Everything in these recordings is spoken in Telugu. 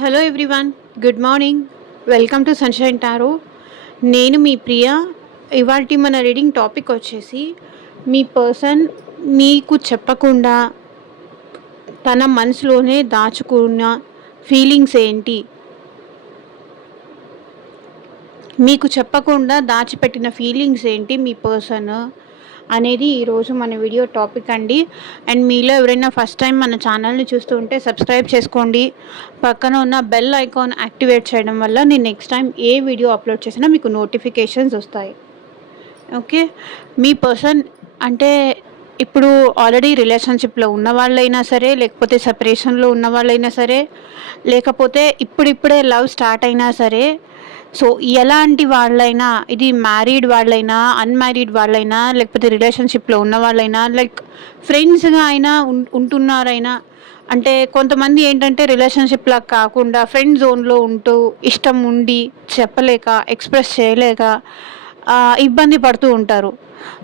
Hello everyone, good morning. Welcome to sunshine tarot. నేను మీ ప్రియ. ఇవాల్టి మన రీడింగ్ టాపిక్ వచ్చేసి మీ పర్సన్ మీకు చెప్పకుండా తన మనసులోనే దాచుకున్న ఫీలింగ్స్ ఏంటి, మీకు చెప్పకుండా దాచిపెట్టిన ఫీలింగ్స్ ఏంటి మీ పర్సన్ అనేది ఈరోజు మన వీడియో టాపిక్ అండి. అండ్ మీలో ఎవరైనా ఫస్ట్ టైం మన ఛానల్ని చూస్తూ ఉంటే సబ్స్క్రైబ్ చేసుకోండి. పక్కన ఉన్న బెల్ ఐకాన్ యాక్టివేట్ చేయడం వల్ల నేను నెక్స్ట్ టైం ఏ వీడియో అప్లోడ్ చేసినా మీకు నోటిఫికేషన్స్ వస్తాయి. ఓకే, మీ పర్సన్ అంటే ఇప్పుడు ఆల్రెడీ రిలేషన్షిప్లో ఉన్న వాళ్ళైనా సరే, లేకపోతే సెపరేషన్లో ఉన్న వాళ్ళైనా సరే, లేకపోతే ఇప్పుడిప్పుడే లవ్ స్టార్ట్ అయినా సరే, సో ఎలాంటి వాళ్ళైనా, ఇది మ్యారీడ్ వాళ్ళైనా, అన్మ్యారీడ్ వాళ్ళైనా, లేకపోతే రిలేషన్షిప్లో ఉన్న వాళ్ళైనా, లైక్ ఫ్రెండ్స్గా అయినా ఉంటున్నారైనా, అంటే కొంతమంది ఏంటంటే రిలేషన్షిప్లా కాకుండా ఫ్రెండ్ జోన్లో ఉంటూ ఇష్టం ఉండి చెప్పలేక, ఎక్స్ప్రెస్ చేయలేక ఇబ్బంది పడుతూ ఉంటారు.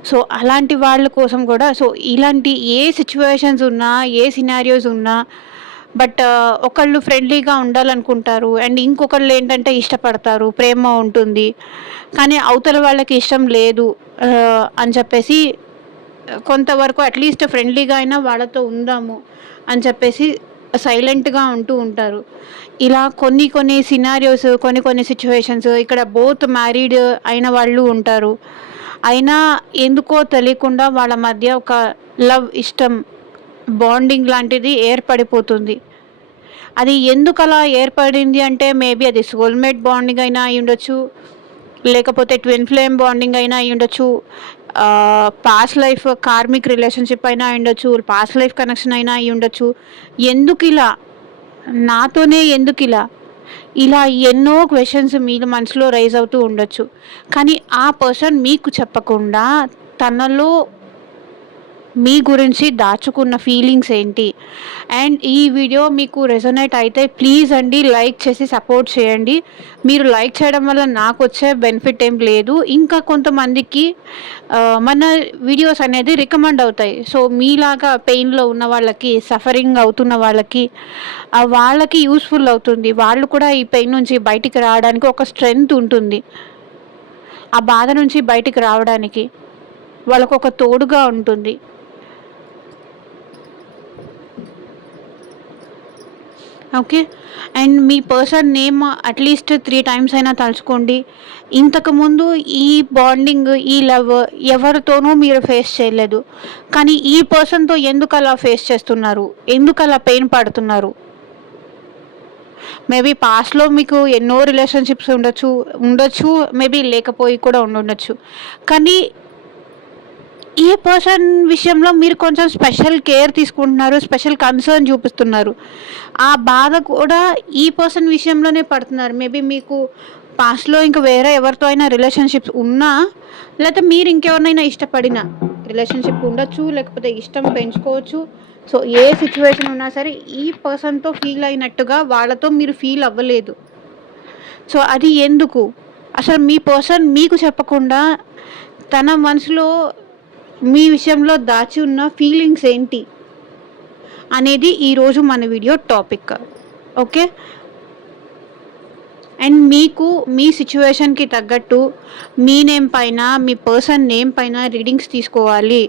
సో అలాంటి వాళ్ళ కోసం కూడా, సో ఇలాంటి ఏ సిచ్యువేషన్స్ ఉన్నా, ఏ సినారియోస్ ఉన్నా, బట్ ఒకళ్ళు ఫ్రెండ్లీగా ఉండాలనుకుంటారు అండ్ ఇంకొకళ్ళు ఏంటంటే ఇష్టపడతారు, ప్రేమ ఉంటుంది, కానీ అవతల వాళ్ళకి ఇష్టం లేదు అని చెప్పేసి కొంతవరకు అట్లీస్ట్ ఫ్రెండ్లీగా అయినా వాళ్ళతో ఉందాము అని చెప్పేసి సైలెంట్గా ఉంటూ ఉంటారు. ఇలా కొన్ని కొన్ని సినారియోస్, కొన్ని కొన్ని సిచ్యువేషన్స్ ఇక్కడ బోత్ మ్యారీడ్ అయిన వాళ్ళు ఉంటారు. అయినా ఎందుకో తెలియకుండా వాళ్ళ మధ్య ఒక లవ్, ఇష్టం, బాండింగ్ లాంటిది ఏర్పడిపోతుంది. అది ఎందుకు అలా ఏర్పడింది అంటే మేబీ అది సోల్మేట్ బాండింగ్ అయినా అయి ఉండొచ్చు, లేకపోతే ట్విన్ ఫ్లేమ్ బాండింగ్ అయినా అయి ఉండొచ్చు, పాస్ట్ లైఫ్ కార్మిక్ రిలేషన్షిప్ అయినా అయి ఉండొచ్చు, పాస్ట్ లైఫ్ కనెక్షన్ అయినా అయి ఉండొచ్చు. ఎందుకు ఇలా, నాతోనే ఎందుకు ఇలా, ఇలా ఎన్నో క్వశ్చన్స్ మీ మనసులో రైజ్ అవుతూ ఉండొచ్చు. కానీ ఆ పర్సన్ మీకు చెప్పకుండా తనలో మీ గురించి దాచుకున్న ఫీలింగ్స్ ఏంటి. అండ్ ఈ వీడియో మీకు రెజొనేట్ అయితే ప్లీజ్ అండి లైక్ చేసి సపోర్ట్ చేయండి. మీరు లైక్ చేయడం వల్ల నాకు వచ్చే బెనిఫిట్ ఏం లేదు, ఇంకా కొంతమందికి మన వీడియోస్ అనేది రికమెండ్ అవుతాయి. సో మీలాగా పెయిన్లో ఉన్న వాళ్ళకి, సఫరింగ్ అవుతున్న వాళ్ళకి వాళ్ళకి యూస్ఫుల్ అవుతుంది. వాళ్ళు కూడా ఈ పెయిన్ నుంచి బయటికి రావడానికి ఒక స్ట్రెంగ్త్ ఉంటుంది. ఆ బాధ నుంచి బయటికి రావడానికి వాళ్ళకు ఒక తోడుగా ఉంటుంది. Okay, and me person name at least 3 times అయినా తలుచుకోండి. ఇంతకుముందు ఈ బాండింగ్, ఈ లవ్ ఎవరితోనూ మీరు ఫేస్ చేయలేదు, కానీ ఈ పర్సన్తో ఎందుకు అలా ఫేస్ చేస్తున్నారు, ఎందుకు అలా పెయిన్ పడుతున్నారు. మేబీ పాస్ట్లో మీకు ఎన్నో రిలేషన్షిప్స్ ఉండొచ్చు, మేబీ లేకపోయి కూడా ఉండొచ్చు, కానీ ఈ పర్సన్ విషయంలో మీరు కొంచెం స్పెషల్ కేర్ తీసుకుంటున్నారు, స్పెషల్ కన్సర్న్ చూపిస్తున్నారు. ఆ బాధ కూడా ఈ పర్సన్ విషయంలోనే పడుతున్నారు. మేబీ మీకు పాస్ట్లో ఇంకా వేరే ఎవరితో అయినా రిలేషన్షిప్స్ ఉన్నా, లేకపోతే మీరు ఇంకెవరినైనా ఇష్టపడిన రిలేషన్షిప్ ఉండొచ్చు, లేకపోతే ఇష్టం పెంచుకోవచ్చు. సో ఏ సిచ్యువేషన్ ఉన్నా సరే ఈ పర్సన్తో ఫీల్ అయినట్టుగా వాళ్ళతో మీరు ఫీల్ అవ్వలేదు. సో అది ఎందుకు, అసలు మీ పర్సన్ మీకు చెప్పకుండా తన మనసులో మీ విషయంలో దాచి ఉన్న ఫీలింగ్స్ ఏంటి అనేది ఈరోజు మన వీడియో టాపిక్. ఓకే, అండ్ మీకు మీ సిచ్యువేషన్కి తగ్గట్టు మీ నేమ్ పైన, మీ పర్సన్ నేమ్ పైన రీడింగ్స్ తీసుకోవాలి,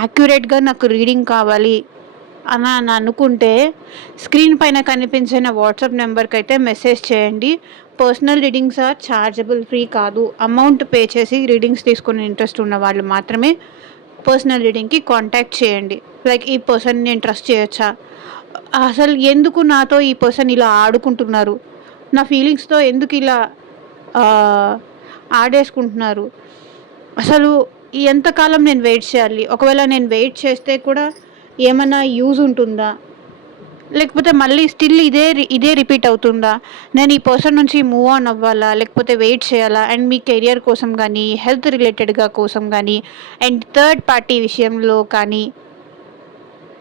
యాక్యురేట్గా నాకు రీడింగ్ కావాలి అని అనుకుంటే స్క్రీన్ పైన కనిపించిన వాట్సాప్ నెంబర్కి అయితే మెసేజ్ చేయండి. Personal readings are chargeable, free కాదు. అమౌంట్ పే చేసి రీడింగ్స్ తీసుకునే ఇంట్రెస్ట్ ఉన్న వాళ్ళు మాత్రమే పర్సనల్ రీడింగ్కి కాంటాక్ట్ చేయండి. లైక్ ఈ పర్సన్ నేను ట్రస్ట్ చేయొచ్చా, అసలు ఎందుకు నాతో ఈ పర్సన్ ఇలా ఆడుకుంటున్నారు, నా ఫీలింగ్స్తో ఎందుకు ఇలా ఆడేసుకుంటున్నారు, అసలు ఎంతకాలం నేను వెయిట్ చేయాలి, ఒకవేళ నేను వెయిట్ చేస్తే కూడా ఏమైనా యూజ్ ఉంటుందా, లేకపోతే మళ్ళీ స్టిల్ ఇదే రిపీట్ అవుతుందా, నేను ఈ పర్సన్ నుంచి మూవ్ ఆన్ అవ్వాలా, లేకపోతే వెయిట్ చేయాలా. అండ్ మీ కెరియర్ కోసం కానీ, హెల్త్ రిలేటెడ్గా కోసం కానీ, అండ్ థర్డ్ పార్టీ విషయంలో కానీ,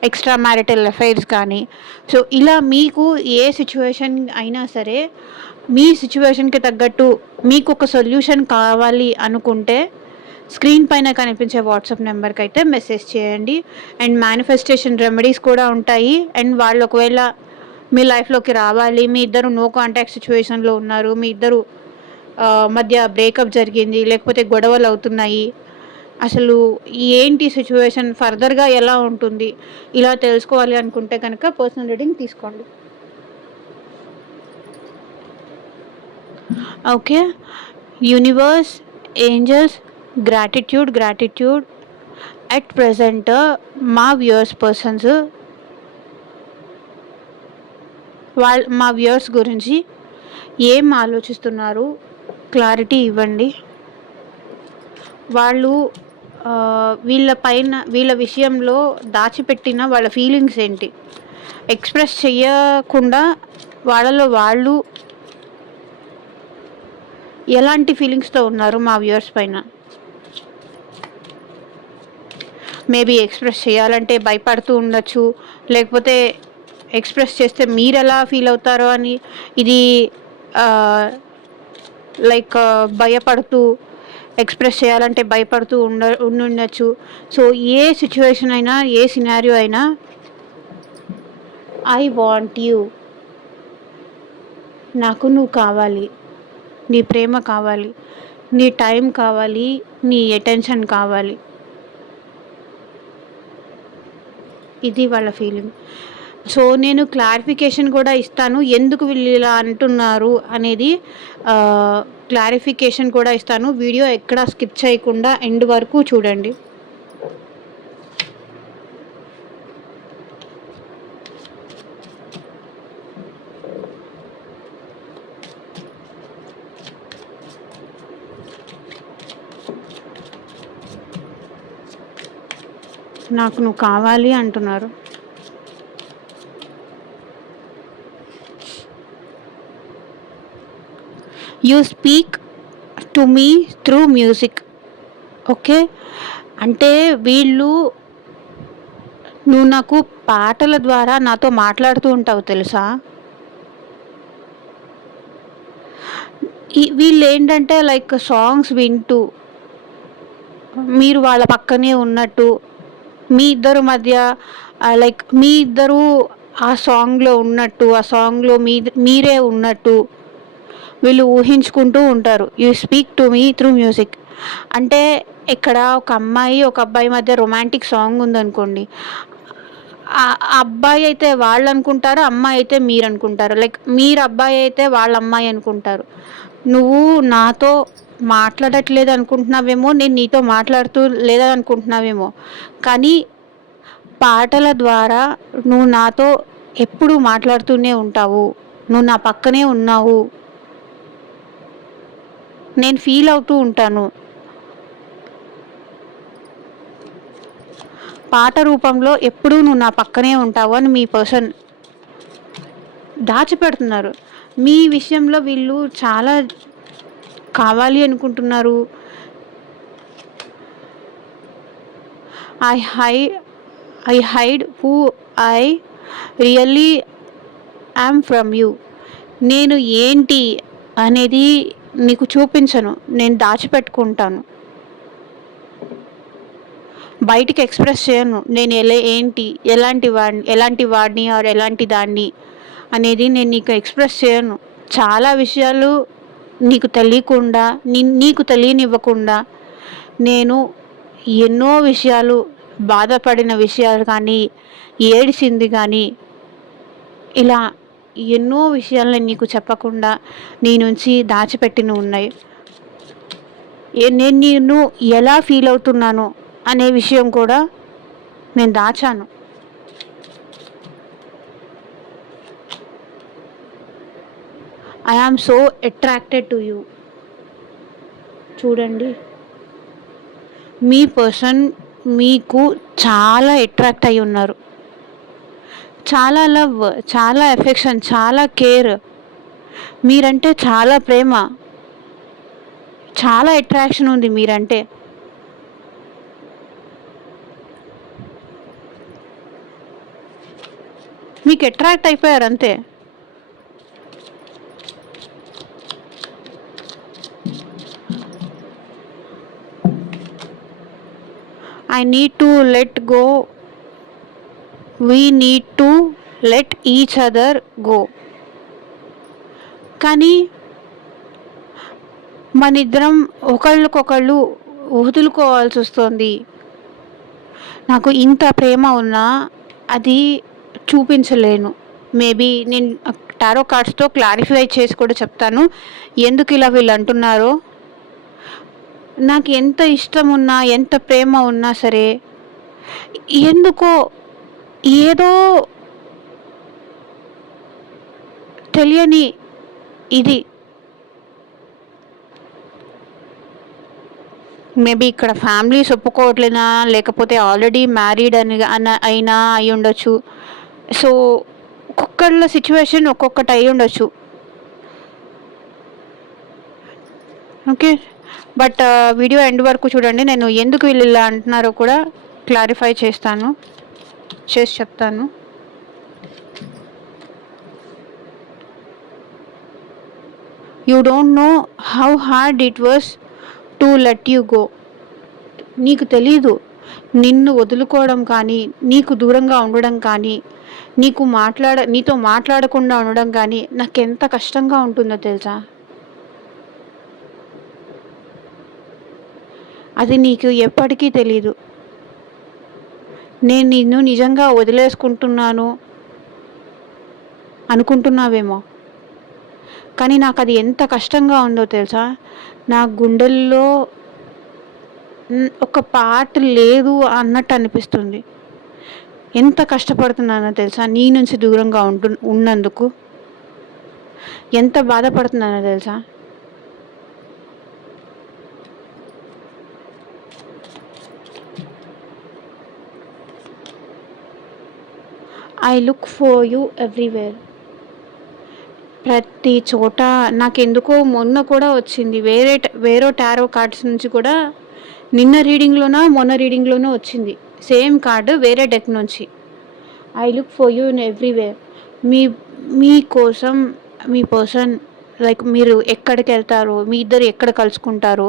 ఎక్స్ట్రా మ్యారిటల్ అఫైర్స్ కానీ. సో ఇలా మీకు ఏ సిచ్యువేషన్ అయినా సరే మీ సిచ్యువేషన్కి తగ్గట్టు మీకు ఒక సొల్యూషన్ కావాలి అనుకుంటే స్క్రీన్ పైన కనిపించే వాట్సాప్ నెంబర్కి అయితే మెసేజ్ చేయండి. అండ్ మేనిఫెస్టేషన్ రెమెడీస్ కూడా ఉంటాయి. అండ్ వాళ్ళు ఒకవేళ మీ లైఫ్లోకి రావాలి, మీ ఇద్దరు నో కాంటాక్ట్ సిచ్యువేషన్లో ఉన్నారు, మీ ఇద్దరు మధ్య బ్రేకప్ జరిగింది, లేకపోతే గొడవలు అవుతున్నాయి, అసలు ఏంటి సిచ్యువేషన్, ఫర్దర్గా ఎలా ఉంటుంది, ఇలా తెలుసుకోవాలి అనుకుంటే కనుక పర్సనల్ రీడింగ్ తీసుకోండి. Okay. Universe, angels, gratitude at present మా పర్సన్స్ మా వ్యూయర్స్ గురించి ఏం ఆలోచిస్తున్నారు, క్లారిటీ ఇవ్వండి. వాళ్ళు వీళ్ళ విషయంలో దాచిపెట్టిన వాళ్ళ ఫీలింగ్స్ ఏంటి, ఎక్స్ప్రెస్ చేయకుండా వాళ్ళలో వాళ్ళు ఎలాంటి ఫీలింగ్స్తో ఉన్నారు మా వ్యూయర్స్ పైన. మేబీ ఎక్స్ప్రెస్ చేయాలంటే భయపడుతూ ఉండొచ్చు, లేకపోతే ఎక్స్ప్రెస్ చేస్తే మీరు ఎలా ఫీల్ అవుతారో అని ఇది లైక్ భయపడుతూ ఎక్స్ప్రెస్ చేయాలంటే భయపడుతూ ఉండొచ్చు. సో ఏ సిచ్యువేషన్ అయినా, ఏ సినారియో అయినా, ఐ వాంట్ యూ, నాకు నువ్వు కావాలి, నీ ప్రేమ కావాలి, నీ టైం కావాలి, నీ అటెన్షన్ కావాలి, ఇది వాళ్ళ ఫీలింగ్. సో నేను క్లారిఫికేషన్ కూడా ఇస్తాను, ఎందుకు వీళ్ళు ఇలా అంటున్నారు అనేది క్లారిఫికేషన్ కూడా ఇస్తాను. వీడియో ఎక్కడ స్కిప్ చేయకుండా ఎండ్ వరకు చూడండి. నాకు నువ్వు కావాలి అంటున్నారు. You speak to me through music. Okay, అంటే నువ్వు నాకు పాటల ద్వారా నాతో మాట్లాడుతూ ఉంటావు తెలుసా. వీళ్ళు ఏంటంటే లైక్ సాంగ్స్ వింటూ మీరు వాళ్ళ పక్కనే ఉన్నట్టు, మీ ఇద్దరు మధ్య లైక్ మీ ఇద్దరు ఆ సాంగ్లో ఉన్నట్టు, ఆ సాంగ్లో మీరే ఉన్నట్టు వీళ్ళు ఊహించుకుంటూ ఉంటారు. You speak to me through music అంటే ఇక్కడ ఒక అమ్మాయి ఒక అబ్బాయి మధ్య రొమాంటిక్ సాంగ్ ఉందనుకోండి, ఆ అబ్బాయి అయితే వాళ్ళు అనుకుంటారు, అమ్మాయి అయితే మీరు అనుకుంటారు. లైక్ మీరు అబ్బాయి అయితే వాళ్ళ అమ్మాయి అనుకుంటారు. నువ్వు నాతో మాట్లాడట్లేదు అనుకుంటున్నావేమో, నేను నీతో మాట్లాడుతూ లేదా అనుకుంటున్నావేమో, కానీ పాటల ద్వారా నువ్వు నాతో ఎప్పుడూ మాట్లాడుతూనే ఉంటావు, నువ్వు నా పక్కనే ఉన్నావు, నేను ఫీల్ అవుతూ ఉంటాను. పాట రూపంలో ఎప్పుడూ నువ్వు నా పక్కనే ఉంటావు అని మీ పర్సన్ దాచిపెడుతున్నారు. మీ విషయంలో వీళ్ళు చాలా కావాలి అనుకుంటున్నారు. I hide who I really yam from you. నేను ఏంటి అనేది నీకు చూపించను, నేను దాచిపెట్టుకుంటాను, బయటికి ఎక్స్ప్రెస్ చేయను. నేను ఎలాంటి వాడిని ఆర్ ఎలాంటి దాన్ని అనేది నేను నీకు ఎక్స్ప్రెస్ చేయను. చాలా విషయాలు నీకు తెలియకుండా, నీకు తెలియనివ్వకుండా నేను ఎన్నో విషయాలు, బాధపడిన విషయాలు కానీ, ఏడిసింది కానీ, ఇలా ఎన్నో విషయాలను నీకు చెప్పకుండా నీ నుంచి దాచిపెట్టిన ఉన్నాయి. నేను ఎలా ఫీల్ అవుతున్నాను అనే విషయం కూడా నేను దాచాను. I am so attracted to you. చూడండి, మీ పర్సన్ మీకు చాలా అట్రాక్ట్ అయి ఉన్నారు. చాలా లవ్, చాలా ఎఫెక్షన్, చాలా కేర్, మీరంటే చాలా ప్రేమ, చాలా అట్రాక్షన్ ఉంది మీరంటే. మీకు అట్రాక్ట్ అయిపోయారు అంతే. I need to let go. We need to let each other go. కానీ మనిద్దరం ఒకళ్ళకొకళ్ళు వదులుకోవాల్సి వస్తుంది. నాకు ఇంత ప్రేమ ఉన్నా అది చూపించలేను. మేబీ నేను టారో కార్డ్స్తో క్లారిఫై చేసి కూడా చెప్తాను ఎందుకు ఇలా వీళ్ళు అంటున్నారో. నాకు ఎంత ఇష్టం ఉన్నా ఎంత ప్రేమ ఉన్నా సరే ఎందుకో ఏదో తెలియని ఇది మేబీ ఇక్కడ ఫ్యామిలీస్ ఒప్పుకోవట్లేనా, లేకపోతే ఆల్రెడీ మ్యారీడ్ అయినా అయి ఉండొచ్చు. సో ఒక్కొక్కళ్ళ సిచ్యువేషన్ ఒక్కొక్కటి అయి ఉండొచ్చు. ఓకే, బట్ వీడియో ఎండ్ వరకు చూడండి. నేను ఎందుకు వీళ్ళు ఇలా అంటున్నారో కూడా క్లారిఫై చేసి చెప్తాను. You don't know how hard it was to let you go. నీకు తెలీదు నిన్ను వదులుకోవడం కానీ, నీకు దూరంగా ఉండడం కానీ, నీతో మాట్లాడకుండా ఉండడం కానీ నాకెంత కష్టంగా ఉంటుందో తెలుసా. అది నీకు ఎప్పటికీ తెలీదు. నేను నిన్ను నిజంగా వదిలేసుకుంటున్నాను అనుకుంటున్నావేమో, కానీ నాకు అది ఎంత కష్టంగా ఉందో తెలుసా. నా గుండెల్లో ఒక పాట లేదు అన్నట్టు అనిపిస్తుంది. ఎంత కష్టపడుతున్నానో తెలుసా నీ నుంచి దూరంగా ఉన్నందుకు. ఎంత బాధపడుతున్నానో తెలుసా. I look for you everywhere. ప్రతి చోట నాకెందుకో మొన్న కూడా వచ్చింది వేరే టారో కార్డ్స్ నుంచి కూడా. నిన్న రీడింగ్లోనో మొన్న రీడింగ్లోనో వచ్చింది సేమ్ కార్డు వేరే డెక్ నుంచి. I look for you in everywhere. మీకోసం మీ పర్సన్ లైక్ మీరు ఎక్కడికి వెళ్తారో, మీ ఇద్దరు ఎక్కడ కలుసుకుంటారో,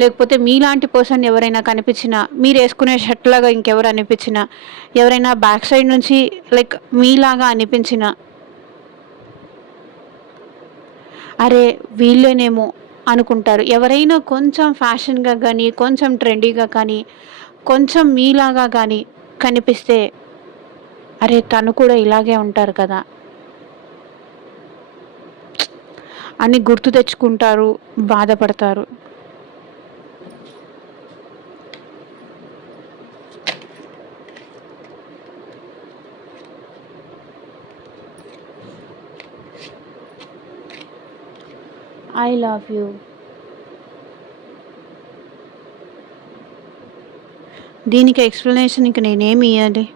లేకపోతే మీలాంటి పర్సన్ ఎవరైనా కనిపించినా, మీరు వేసుకునే షర్ట్ లాగా ఇంకెవరు అనిపించినా, ఎవరైనా బ్యాక్ సైడ్ నుంచి లైక్ మీలాగా అనిపించినా, అరే వీళ్ళేనేమో అనుకుంటారు. ఎవరైనా కొంచెం ఫ్యాషన్గా కానీ, కొంచెం ట్రెండీగా కానీ, కొంచెం మీలాగా కానీ కనిపిస్తే, అరే తను కూడా ఇలాగే ఉంటారు కదా అని గుర్తు తెచ్చుకుంటారు, బాధపడతారు. I love you. దీనికి ఎక్స్ప్లెనేషన్ ఇంక నేనేమి ఇవ్వాలి.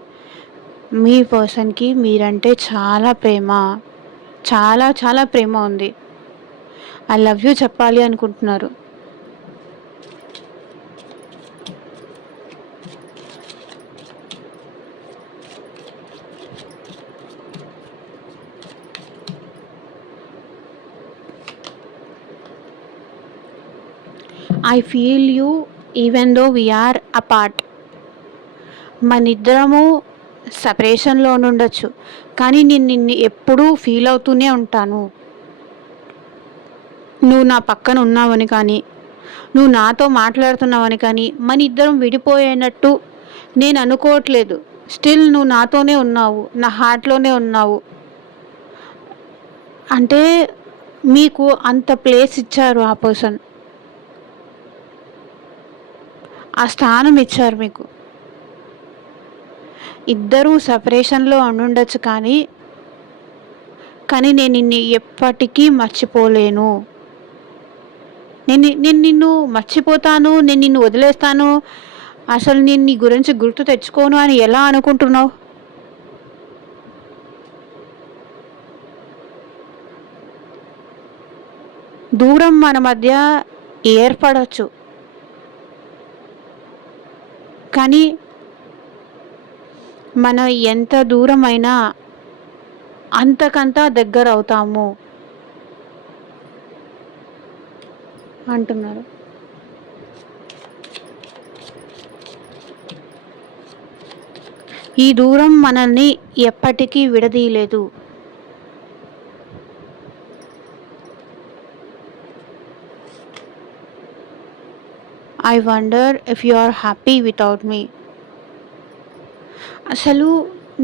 మీ పర్సన్కి మీరంటే చాలా ప్రేమ, చాలా చాలా ప్రేమ ఉంది. ఐ లవ్ యూ చెప్పాలి అనుకుంటున్నారు. I feel you even though we're apart. మనిద్దరము సపరేషన్లో ఉండొచ్చు, కానీ నేను నిన్ను ఎప్పుడూ ఫీల్ అవుతూనే ఉంటాను. నువ్వు నా పక్కన ఉన్నావని కానీ, నువ్వు నాతో మాట్లాడుతున్నావని కానీ మన ఇద్దరం విడిపోయినట్టు నేను అనుకోవట్లేదు. స్టిల్ నువ్వు నాతోనే ఉన్నావు, నా హార్ట్లోనే ఉన్నావు. అంటే మీకు అంత ప్లేస్ ఇచ్చారు ఆ పర్సన్, ఆ స్థానం ఇచ్చారు మీకు. ఇద్దరూ సపరేషన్లో ఉండుండొచ్చు, కానీ నేను నిన్ను ఎప్పటికీ మర్చిపోలేను. నేను నిన్ను మర్చిపోతాను, నేను నిన్ను వదిలేస్తాను, అసలు నేను నీ గురించి గుర్తు తెచ్చుకోను అని ఎలా అనుకుంటున్నావు? దూరం మన మధ్య ఏర్పడవచ్చు, కానీ మనం ఎంత దూరమైనా అంతకంతా దగ్గర అవుతాము అంటున్నారు. ఈ దూరం మనల్ని ఎప్పటికీ విడదీయలేదు. I wonder if you are happy without me. అసలు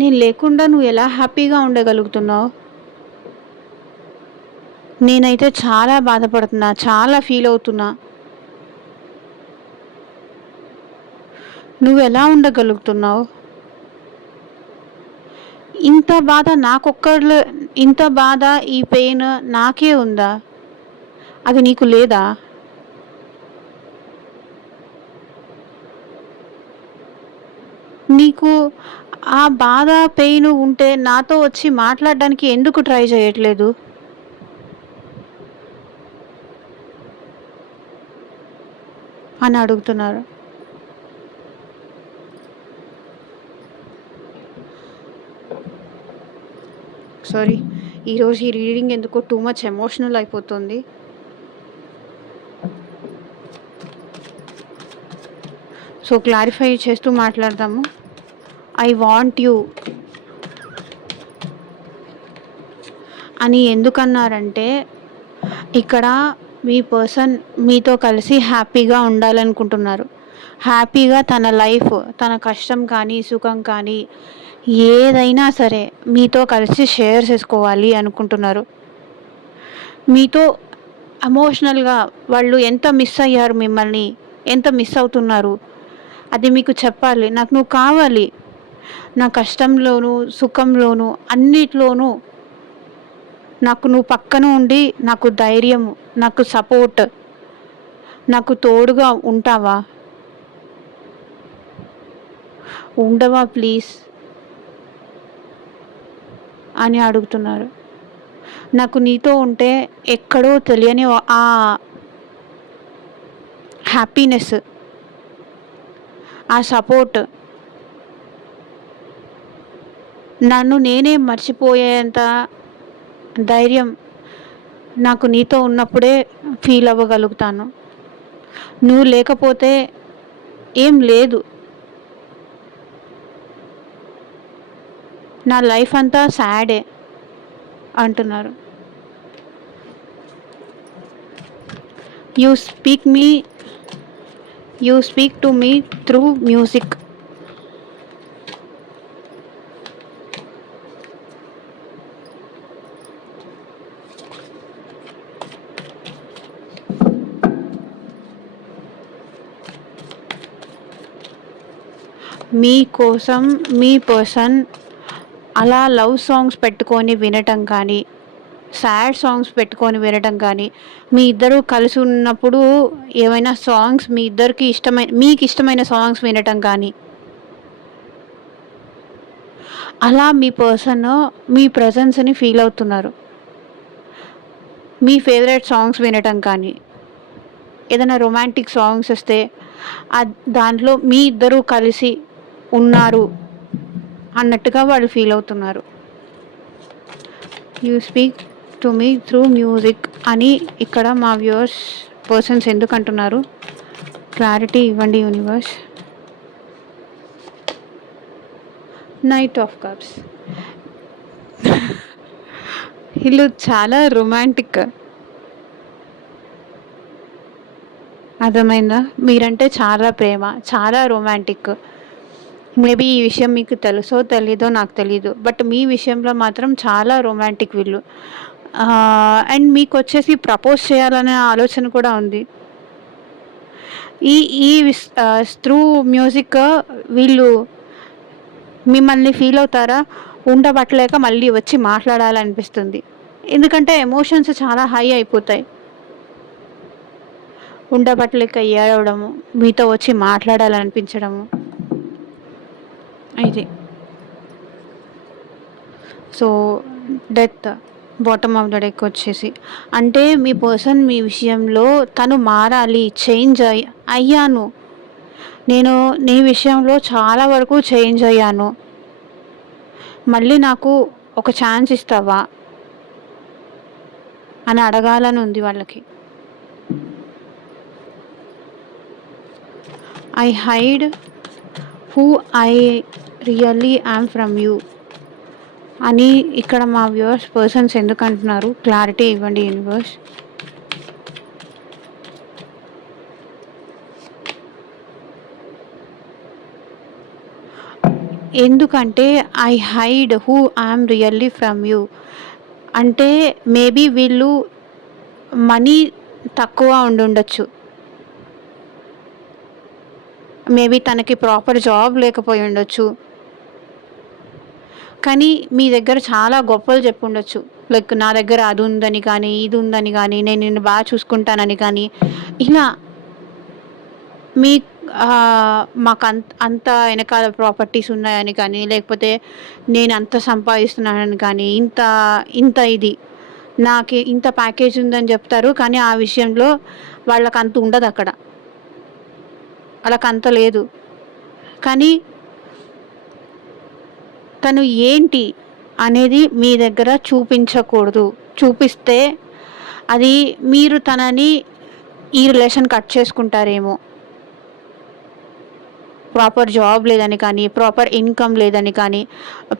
నేను లేకుండా నువ్వు ఎలా హ్యాపీగా ఉండగలుగుతున్నావు? నేనైతే చాలా బాధపడుతున్నా, చాలా ఫీల్ అవుతున్నా. నువ్వు ఎలా ఉండగలుగుతున్నావు? ఇంత బాధ నాకొక్కళ్ళు, ఇంత బాధ, ఈ పెయిన్ నాకే ఉందా? అది నీకు లేదా? నీకు ఆ బాధ, పెయిన్ ఉంటే నాతో వచ్చి మాట్లాడడానికి ఎందుకు ట్రై చేయట్లేదు? అని అడుగుతున్నారు. సారీ, ఈరోజు ఈ రీడింగ్ ఎందుకో టూ మచ్ ఎమోషనల్ అయిపోతుంది. సో క్లారిఫై చేస్తూ మాట్లాడదాము. ఐ వాంట్ యూ అని ఎందుకన్నారంటే, ఇక్కడ మీ పర్సన్ మీతో కలిసి హ్యాపీగా ఉండాలనుకుంటున్నారు. హ్యాపీగా తన లైఫ్, తన కష్టం కానీ, సుఖం కానీ ఏదైనా సరే మీతో కలిసి షేర్ చేసుకోవాలి అనుకుంటున్నారు. మీతో ఎమోషనల్గా వాళ్ళు ఎంత మిస్ అయ్యారు, మిమ్మల్ని ఎంత మిస్ అవుతున్నారు, అది మీకు చెప్పాలి. నాకు నువ్వు కావాలి, నా కష్టంలోనూ సుఖంలోనూ అన్నిట్లోనూ నాకు నువ్వు పక్కన ఉండి నాకు ధైర్యం, నాకు సపోర్ట్, నాకు తోడుగా ఉంటావా? ఉండవా ప్లీజ్ అని అడుగుతున్నారు. నాకు నీతో ఉంటే ఎక్కడో తెలియని ఆ హ్యాపీనెస్, ఆ సపోర్ట్, నన్ను నేనే మర్చిపోయేంత ధైర్యం నాకు నీతో ఉన్నప్పుడే ఫీల్ అవ్వగలుగుతాను. నువ్వు లేకపోతే ఏం లేదు, నా లైఫ్ అంతా సాడే అంటున్నారు. You speak to me through music. మీకోసం మీ పర్సన్ అలా లవ్ సాంగ్స్ పెట్టుకొని వినటం కానీ, సాడ్ సాంగ్స్ పెట్టుకొని వినటం కానీ, మీ ఇద్దరు కలిసి ఉన్నప్పుడు ఏమైనా సాంగ్స్ మీ ఇద్దరికి మీకు ఇష్టమైన సాంగ్స్ వినటం కానీ, అలా మీ పర్సన్ మీ ప్రజెన్స్ని ఫీల్ అవుతున్నారు. మీ ఫేవరెట్ సాంగ్స్ వినటం కానీ, ఏదైనా రొమాంటిక్ సాంగ్స్ వస్తే దాంట్లో మీ ఇద్దరు కలిసి ఉన్నారు అన్నట్టుగా వాళ్ళు ఫీల్ అవుతున్నారు. You speak to me through music అని ఇక్కడ మా వ్యూవర్స్ పర్సన్స్ ఎందుకు అంటున్నారు? క్లారిటీ ఇవ్వండి యూనివర్స్. Knight of cups. వీళ్ళు చాలా రొమాంటిక్, అర్థమైందా? మీరంటే చాలా ప్రేమ, చాలా రొమాంటిక్. మేబీ ఈ విషయం మీకు తెలుసో తెలీదో నాకు తెలీదు, బట్ మీ విషయంలో మాత్రం చాలా రొమాంటిక్ వీళ్ళు. అండ్ మీకు వచ్చేసి ప్రపోజ్ చేయాలనే ఆలోచన కూడా ఉంది. ఈ ఈ త్రూ మ్యూజిక్ వీళ్ళు మిమ్మల్ని ఫీల్ అవుతారా? ఉండబట్టలేక మళ్ళీ వచ్చి మాట్లాడాలనిపిస్తుంది, ఎందుకంటే ఎమోషన్స్ చాలా హై అయిపోతాయి. ఉండబట్టలేక ఏడవడము, మీతో వచ్చి మాట్లాడాలనిపించడము. అయితే so death bottom of the deck వచ్చేసి, అంటే మీ పర్సన్ మీ విషయంలో తను మారాలి, చేంజ్ అయ్యాను, నేను నీ విషయంలో చాలా వరకు చేంజ్ అయ్యాను, మళ్ళీ నాకు ఒక ఛాన్స్ ఇస్తావా అని అడగాలని ఉంది వాళ్ళకి. I hide who I really I'm from you అని ఇక్కడ మా వ్యూవర్స్ పర్సన్స్ ఎందుకు అంటున్నారు? క్లారిటీ ఇవ్వండి యూనివర్స్. ఎందుకంటే I hide who I'm really from you అంటే మేబీ వీళ్ళు మనీ తక్కువ ఉండుండొచ్చు. మేబీ తనకి ప్రాపర్ జాబ్ లేకపోయి ఉండొచ్చు. కానీ మీ దగ్గర చాలా గొప్పలు చెప్పుండొచ్చు. లైక్ నా దగ్గర అది ఉందని కానీ, ఇది ఉందని కానీ, నేను నిన్ను బాగా చూసుకుంటానని కానీ, ఇలా మీ మాకు అంత వెనకాల ప్రాపర్టీస్ ఉన్నాయని కానీ, లేకపోతే నేను అంత సంపాదిస్తున్నానని కానీ, ఇంత ఇంత ఇది నాకు ఇంత ప్యాకేజ్ ఉందని చెప్తారు. కానీ ఆ విషయంలో వాళ్ళకి అంత ఉండదు అక్కడ. వాళ్ళకి అంత లేదు. కానీ తను ఏంటి అనేది మీ దగ్గర చూపించకూడదు. చూపిస్తే అది మీరు తనని ఈ రిలేషన్ కట్ చేసుకుంటారేమో. ప్రాపర్ జాబ్ లేదని కానీ, ప్రాపర్ ఇన్కమ్ లేదని కానీ,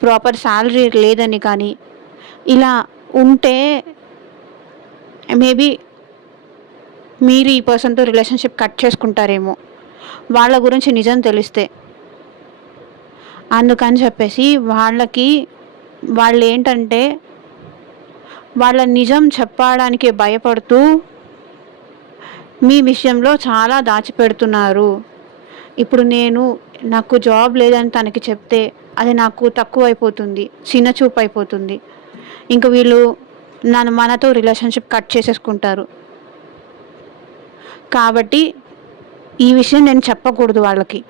ప్రాపర్ శాలరీ లేదని కానీ, ఇలా ఉంటే మేబీ మీరు ఈ పర్సన్తో రిలేషన్షిప్ కట్ చేసుకుంటారేమో వాళ్ళ గురించి నిజం తెలిస్తే. అందుకని చెప్పేసి వాళ్ళు ఏంటంటే వాళ్ళ నిజం చెప్పడానికి భయపడుతూ మీ విషయంలో చాలా దాచిపెడుతున్నారు. ఇప్పుడు నాకు జాబ్ లేదని తనకి చెప్తే అది నాకు తక్కువ అయిపోతుంది, చిన్న చూపు అయిపోతుంది. ఇంక వీళ్ళు మనతో రిలేషన్షిప్ కట్ చేసేసుకుంటారు. కాబట్టి ఈ విషయం నేను చెప్పకూడదు వాళ్ళకి.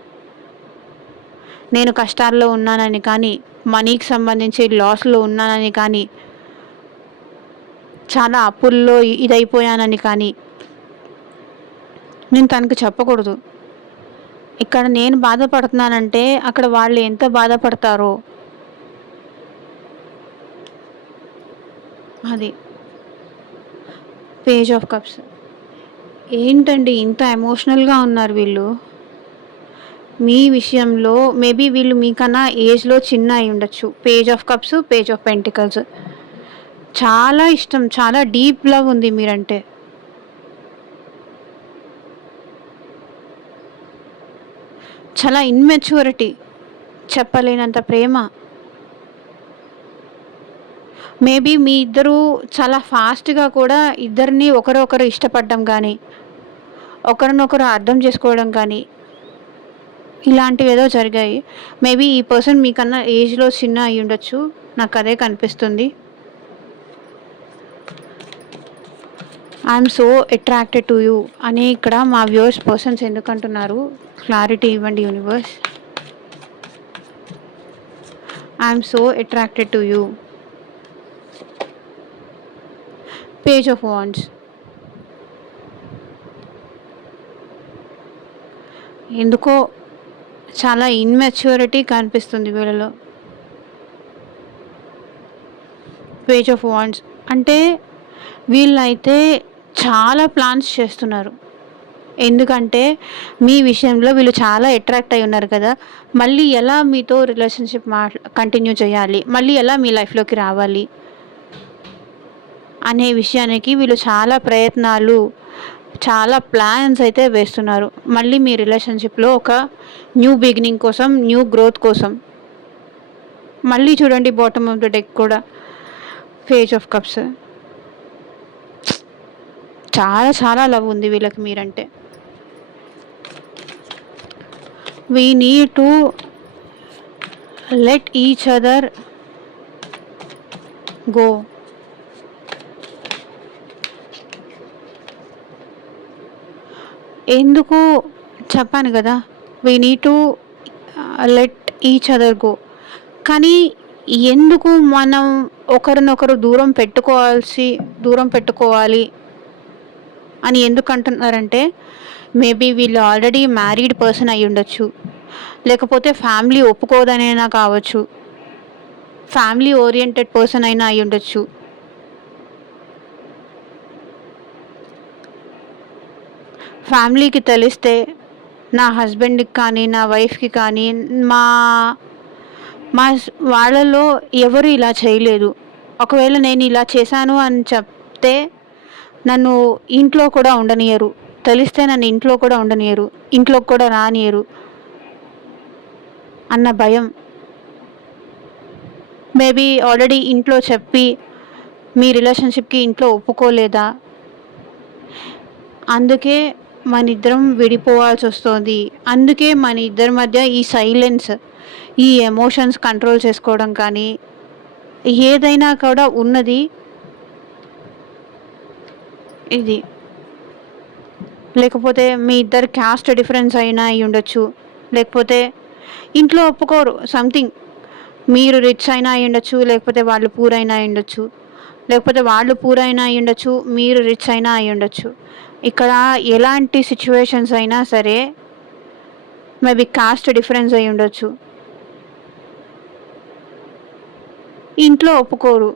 నేను కష్టాల్లో ఉన్నానని కానీ, మనీకి సంబంధించి లాస్లో ఉన్నానని కానీ, చాలా అప్పుల్లో ఇదైపోయానని కానీ నేను తనకు చెప్పకూడదు. ఇక్కడ నేను బాధపడుతున్నానంటే అక్కడ వాళ్ళు ఎంత బాధపడతారో అది. Page of cups. ఏంటండి ఇంత ఎమోషనల్గా ఉన్నారు వీళ్ళు మీ విషయంలో? మేబీ వీళ్ళు మీకన్నా ఏజ్లో చిన్న అయి ఉండొచ్చు. Page of cups, page of pentacles. చాలా ఇష్టం, చాలా డీప్ లవ్ ఉంది మీరంటే. చాలా ఇన్మెచ్యూరిటీ, చెప్పలేనంత ప్రేమ. మేబీ మీ ఇద్దరు చాలా ఫాస్ట్గా కూడా ఇద్దరిని ఒకరొకరు ఇష్టపడడం కానీ, ఒకరినొకరు అర్థం చేసుకోవడం కానీ, ఇలాంటివి ఏదో జరిగాయి. మేబీ ఈ పర్సన్ మీకన్నా ఏజ్లో చిన్న అయి ఉండొచ్చు. నాకు అదే కనిపిస్తుంది. I'm so attracted to you అని ఇక్కడ మా వ్యూవర్స్ పర్సన్స్ ఎందుకంటున్నారు? క్లారిటీ ఇవ్వండి universe. I'm so attracted to you. Page of wands. ఎందుకో చాలా ఇన్మెచ్యూరిటీ కనిపిస్తుంది వీళ్ళలో. పేజ్ ఆఫ్ వాండ్స్ అంటే వీళ్ళైతే చాలా ప్లాన్స్ చేస్తున్నారు. ఎందుకంటే మీ విషయంలో వీళ్ళు చాలా అట్రాక్ట్ అయి ఉన్నారు కదా. మళ్ళీ ఎలా మీతో రిలేషన్షిప్ కంటిన్యూ చేయాలి, మళ్ళీ ఎలా మీ లైఫ్లోకి రావాలి అనే విషయానికి వీళ్ళు చాలా ప్రయత్నాలు, చాలా ప్లాన్స్ అయితే వేస్తున్నారు. మళ్ళీ మీ రిలేషన్షిప్లో ఒక న్యూ బిగినింగ్ కోసం, న్యూ గ్రోత్ కోసం. మళ్ళీ చూడండి బాటమ్ ఆఫ్ ద డెక్ కూడా పేజ్ ఆఫ్ కప్స్. చాలా చాలా లవ్ ఉంది వీళ్ళకి మీరంటే. We need to let each other go. ఎందుకు చెప్పాను కదా, we need to let each other go. కానీ ఎందుకు మనం ఒకరినొకరు దూరం పెట్టుకోవాలి అని ఎందుకు అంటున్నారంటే, మేబీ వీళ్ళు ఆల్రెడీ మ్యారీడ్ పర్సన్ అయి ఉండొచ్చు, లేకపోతే ఫ్యామిలీ ఒప్పుకోదనైనా కావచ్చు, ఫ్యామిలీ ఓరియంటెడ్ పర్సన్ అయినా అయి ఉండొచ్చు. ఫ్యామిలీకి తెలిస్తే, నా హస్బెండ్కి కానీ, నా వైఫ్కి కానీ, మా వాళ్ళలో ఎవరు ఇలా చేయలేదు. ఒకవేళ నేను ఇలా చేశాను అని చెప్తే నన్ను ఇంట్లో కూడా ఉండనియ్యరు. తెలిస్తే నన్ను ఇంట్లో కూడా ఉండనియ్యరు. ఇంట్లోకి కూడా రానియ్యరు అన్న భయం. మేబీ ఆల్రెడీ ఇంట్లో చెప్పి మీ రిలేషన్షిప్కి ఇంట్లో ఒప్పుకోలేదా, అందుకే మనిద్దరం విడిపోవాల్సి వస్తుంది. అందుకే మన ఇద్దరి మధ్య ఈ సైలెన్స్, ఈ ఎమోషన్స్ కంట్రోల్ చేసుకోవడం కానీ ఏదైనా కూడా ఉన్నది ఇది. లేకపోతే మీ ఇద్దరు క్యాస్ట్ డిఫరెన్స్ అయినా అయి ఉండొచ్చు. లేకపోతే ఇంట్లో ఒప్పుకోరు సంథింగ్. మీరు రిచ్ అయినా అయి ఉండొచ్చు, లేకపోతే వాళ్ళు పూర్ అయినా అయి ఉండొచ్చు, లేకపోతే వాళ్ళు పూర్ అయినా అయి ఉండొచ్చు, మీరు రిచ్ అయినా అయి ఉండొచ్చు. ఇక్కడ ఎలాంటి సిచ్యువేషన్స్ అయినా సరే మేబీ కాస్ట్ డిఫరెన్స్ అయి ఉండొచ్చు. ఇంట్లో ఒప్పుకోరు.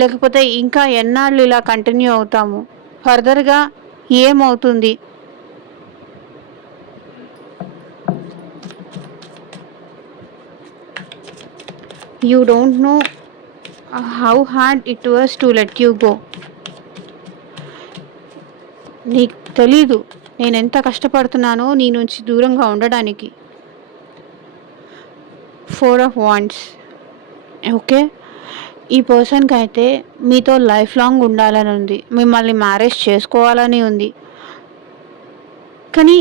లేకపోతే ఇంకా ఎన్నాళ్ళు ఇలా కంటిన్యూ అవుతాము, ఫర్దర్గా ఏమవుతుంది? You don't know how hard it was to let you go. నీకు తెలీదు నేను ఎంత కష్టపడుతున్నానో నీ నుంచి దూరంగా ఉండడానికి. 4 of Wands. ఓకే, ఈ పర్సన్కి అయితే మీతో లైఫ్ లాంగ్ ఉండాలని ఉంది, మిమ్మల్ని మ్యారేజ్ చేసుకోవాలని ఉంది. కానీ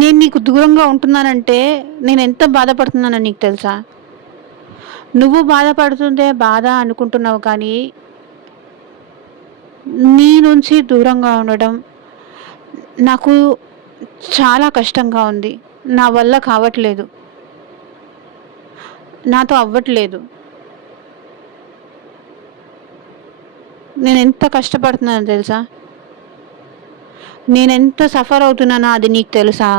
నేను నీకు దూరంగా ఉంటున్నానంటే నేను ఎంత బాధపడుతున్నానో నీకు తెలుసా? నువ్వు బాధపడుతుందే బాధ అనుకుంటున్నావు, కానీ నీ నుంచి దూరంగా ఉండడం నాకు చాలా కష్టంగా ఉంది. నా వల్ల కావట్లేదు, నాతో అవ్వట్లేదు. నేను ఎంత కష్టపడుతున్నానో తెలుసా? నేను ఎంత సఫర్ అవుతున్నానో అది నీకు తెలుసా?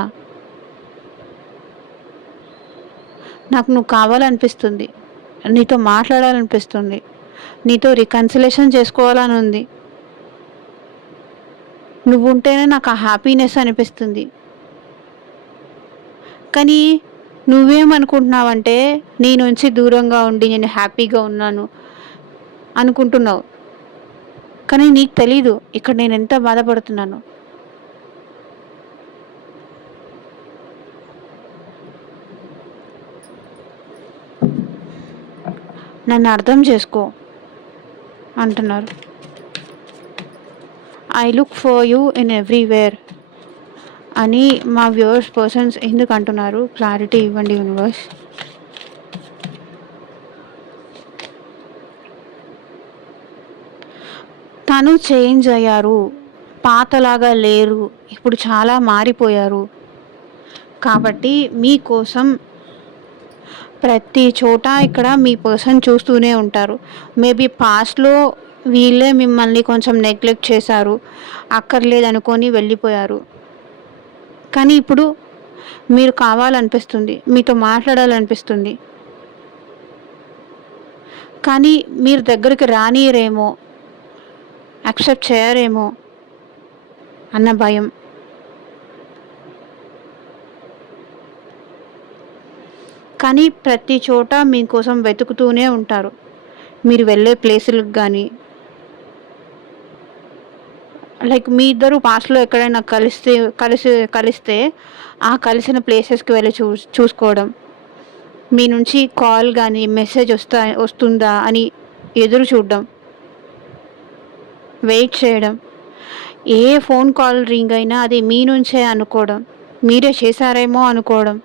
నాకు నువ్వు కావాలనిపిస్తుంది, నీతో మాట్లాడాలనిపిస్తుంది, నీతో రికన్సిలేషన్ చేసుకోవాలని ఉంది. నువ్వు ఉంటేనే నాకు ఆ హ్యాపీనెస్ అనిపిస్తుంది. కానీ నువ్వేమనుకుంటున్నావంటే నీ నుంచి దూరంగా ఉండి నేను హ్యాపీగా ఉన్నాను అనుకుంటున్నావు. కానీ నీకు తెలీదు ఇక్కడ నేను ఎంత బాధపడుతున్నాను. నన్ను అర్థం చేసుకో అంటున్నారు. I look for you in everywhere అని మా వ్యూవర్స్ పర్సన్స్ ఎందుకు అంటున్నారు? క్లారిటీ ఇవ్వండి యూనివర్స్. తను చేంజ్ అయ్యారు, పాతలాగా లేరు, ఇప్పుడు చాలా మారిపోయారు. కాబట్టి మీకోసం ప్రతి చోట ఇక్కడ మీ పర్సన్ చూస్తూనే ఉంటారు. మేబీ పాస్ట్లో వీళ్ళే మిమ్మల్ని కొంచెం నెగ్లెక్ట్ చేశారు, అక్కర్లేదనుకొని వెళ్ళిపోయారు. కానీ ఇప్పుడు మీరు కావాలనిపిస్తుంది, మీతో మాట్లాడాలనిపిస్తుంది. కానీ మీరు దగ్గరికి రానియరేమో, యాక్సెప్ట్ చేయరేమో అన్న భయం. కానీ ప్రతి చోట మీకోసం వెతుకుతూనే ఉంటారు. మీరు వెళ్ళే ప్లేసులకు కానీ, లైక్ మీ ఇద్దరు పాస్ట్లో ఎక్కడైనా కలిస్తే ఆ కలిసిన ప్లేసెస్కి వెళ్ళి చూసుకోవడం, మీ నుంచి కాల్ కానీ మెసేజ్ వస్తుందా అని ఎదురు చూడడం, వెయిట్ చేయడం. ఏ ఫోన్ కాల్ రింగ్ అయినా అది మీ నుంచే అనుకోవడం, మీరే చేశారేమో అనుకోవడం,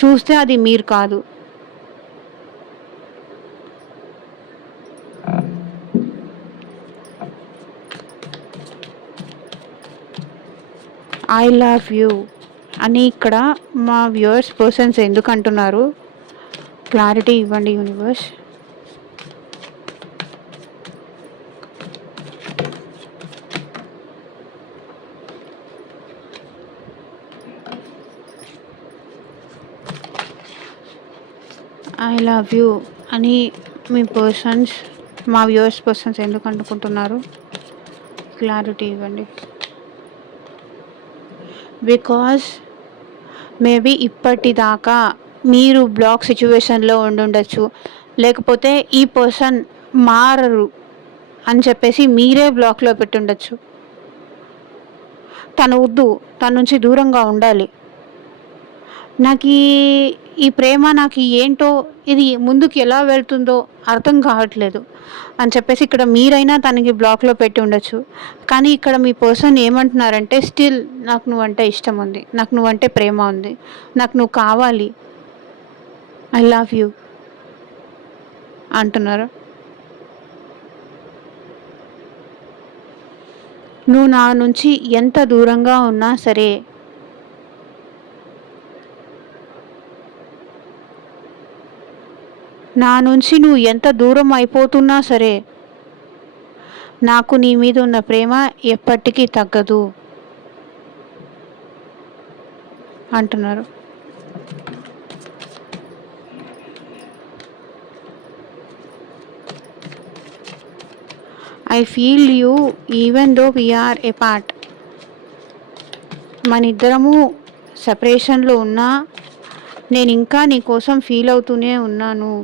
చూస్తే అది మీరు కాదు. ఐ లవ్ యూ అని ఇక్కడ మా వ్యూవర్స్ పర్సన్స్ ఎందుకు అంటున్నారు? క్లారిటీ ఇవ్వండి యూనివర్స్. ఐ లవ్ యూ అని మీ పర్సన్స్, మా వ్యూవర్స్ పర్సన్స్ ఎందుకు అనుకుంటున్నారు? క్లారిటీ ఇవ్వండి. బికాస్ మేబీ ఇప్పటిదాకా మీరు బ్లాక్ సిచ్యువేషన్లో ఉండుండొచ్చు, లేకపోతే ఈ పర్సన్ మారరు అని చెప్పేసి మీరే బ్లాక్లో పెట్టుండొచ్చు. తను వద్దు, తన నుంచి దూరంగా ఉండాలి, నాకు ఈ ప్రేమ నాకు ఏంటో, ఇది ముందుకు ఎలా వెళ్తుందో అర్థం కావట్లేదు అని చెప్పేసి ఇక్కడ మీరైనా తనకి బ్లాక్లో పెట్టి ఉండొచ్చు. కానీ ఇక్కడ మీ పర్సన్ ఏమంటున్నారంటే, స్టిల్ నాకు నువ్వంటే ఇష్టం ఉంది, నాకు నువ్వంటే ప్రేమ ఉంది, నాకు నువ్వు కావాలి, ఐ లవ్ యూ అంటున్నారు. నువ్వు నా నుంచి ఎంత దూరంగా ఉన్నా సరే, నా నుంచి నువ్వు ఎంత దూరం అయిపోతున్నా సరే, నాకు నీ మీద ఉన్న ప్రేమ ఎప్పటికీ తగ్గదు అంటున్నారు. I feel you even though we're apart. మన ఇద్దరము సెపరేషన్లో ఉన్నా నేను ఇంకా నీ కోసం ఫీల్ అవుతూనే ఉన్నాను.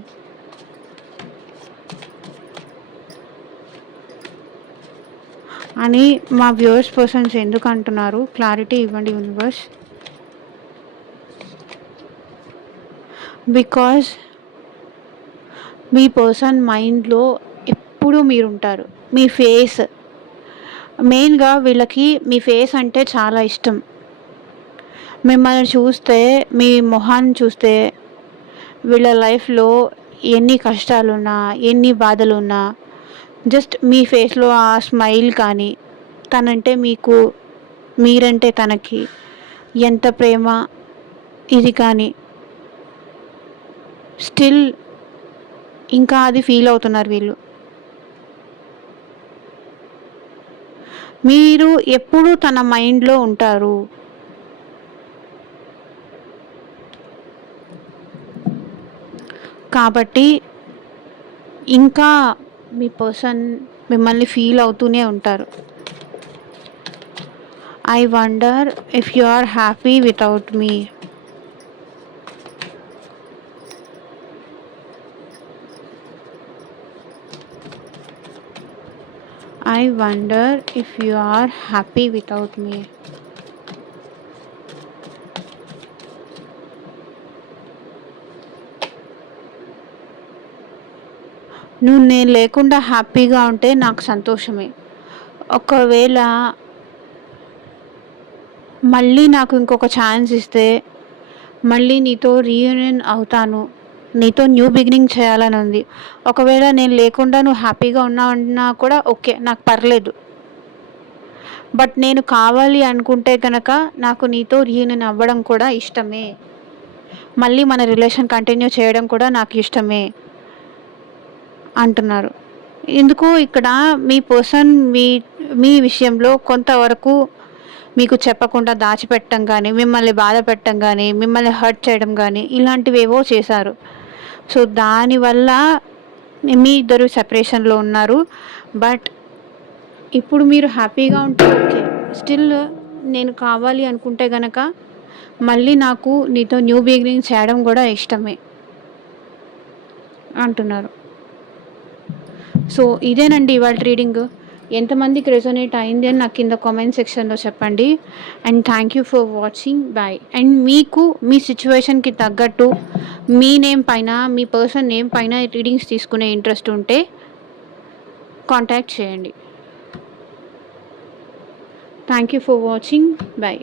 అని మా వ్యూవర్స్ పర్సన్స్ ఎందుకు అంటున్నారు, క్లారిటీ ఇవ్వండి యూనివర్స్. బికాజ్ మీ పర్సన్ మైండ్లో ఎప్పుడూ మీరుంటారు. మీ ఫేస్, మెయిన్గా వీళ్ళకి మీ ఫేస్ అంటే చాలా ఇష్టం. మిమ్మల్ని చూస్తే, మీ మొహాన్ని చూస్తే వీళ్ళ లైఫ్లో ఎన్ని కష్టాలున్నా, ఎన్ని బాధలున్నా, జస్ట్ మీ ఫేస్లో ఆ స్మైల్ కానీ, తనంటే మీకు, మీరంటే తనకి ఎంత ప్రేమ ఇది కానీ, స్టిల్ ఇంకా అది ఫీల్ అవుతున్నారు వీళ్ళు. మీరు ఎప్పుడూ తన మైండ్లో ఉంటారు. కాబట్టి ఇంకా మీ పర్సన్ మిమ్మల్ని ఫీల్ అవుతూనే ఉంటారు. I wonder if you are happy without me. I wonder if you are happy without me. నువ్వు నేను లేకుండా హ్యాపీగా ఉంటే నాకు సంతోషమే. ఒకవేళ మళ్ళీ నాకు ఇంకొక ఛాన్స్ ఇస్తే మళ్ళీ నీతో రీయూనియన్ అవుతాను, నీతో న్యూ బిగినింగ్ చేయాలని ఉంది. ఒకవేళ నేను లేకుండా నువ్వు హ్యాపీగా ఉన్నావన్నా కూడా ఓకే, నాకు పర్లేదు. బట్ నేను కావాలి అనుకుంటే కనుక నాకు నీతో రీయూనియన్ అవ్వడం కూడా ఇష్టమే, మళ్ళీ మన రిలేషన్ కంటిన్యూ చేయడం కూడా నాకు ఇష్టమే అంటున్నారు. ఎందుకు ఇక్కడ మీ పర్సన్ మీ విషయంలో కొంతవరకు మీకు చెప్పకుండా దాచిపెట్టడం కానీ, మిమ్మల్ని బాధ పెట్టడం కానీ, మిమ్మల్ని హర్ట్ చేయడం కానీ ఇలాంటివేవో చేశారు. సో దానివల్ల మీ ఇద్దరు సెపరేషన్లో ఉన్నారు. బట్ ఇప్పుడు మీరు హ్యాపీగా ఉంటే ఓకే, స్టిల్ నేను కావాలి అనుకుంటే కనుక మళ్ళీ నాకు నీతో న్యూ బిగినింగ్ చేయడం కూడా ఇష్టమే అంటున్నారు. సో ఇదేనండి ఇవాళ రీడింగ్. ఎంతమందికి రెజొనేట్ అయింది అని నాకు కింద కామెంట్ సెక్షన్లో చెప్పండి. And thank you for watching. Bye. And మీకు మీ సిచ్యువేషన్కి తగ్గట్టు మీ నేమ్ పైన, మీ పర్సన్ నేమ్ పైన రీడింగ్స్ తీసుకునే ఇంట్రెస్ట్ ఉంటే కాంటాక్ట్ చేయండి. Thank you for watching. Bye.